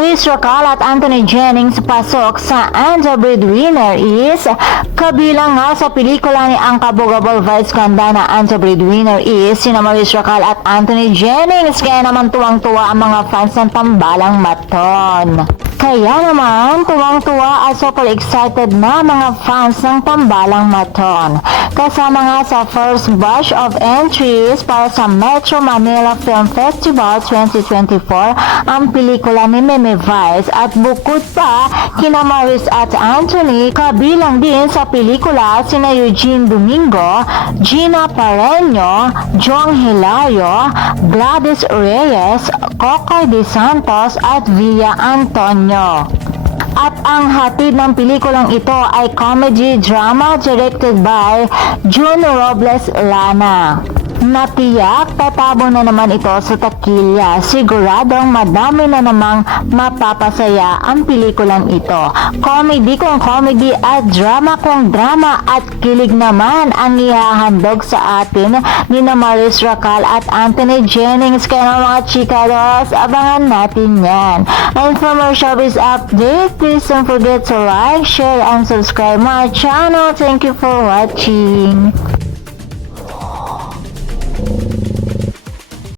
Maurice Racal at Anthony Jennings pasok sa And the Breadwinner is kabilang nga sa pelikula ni ang kabogabol vice ganda na And the Breadwinner is sina Maurice Racal at Anthony Jennings, kaya naman tuwang-tuwa ang mga fans ng Tambalang Maton. Kaya naman, tuwang-tuwa at super excited na mga fans ng Tambalang Maton. Kasama nga sa first batch of entries para sa Metro Manila Film Festival 2024 ang pelikula ni Meme Vice, at bukod pa kina Maurice at Anthony, kabilang din sa pelikula sina Eugene Domingo, Gina Pareño, Jong Hilario, Gladys Reyes, Cocoy De Santos at Villa Antonio. At ang hatid ng pelikulang ito ay comedy drama directed by June Robles Lana. Natiyak, tatabo na naman ito sa takilya. Siguradong madami na namang mapapasaya ang pelikulang ito. Comedy kung comedy at drama kung drama, at kilig naman ang ihahandog sa atin ni Maurice Racal at Anthony Jennings. Kaya mga chikaros, abangan natin yan. And for more showbiz update, please don't forget to like, share, and subscribe my channel. Thank you for watching.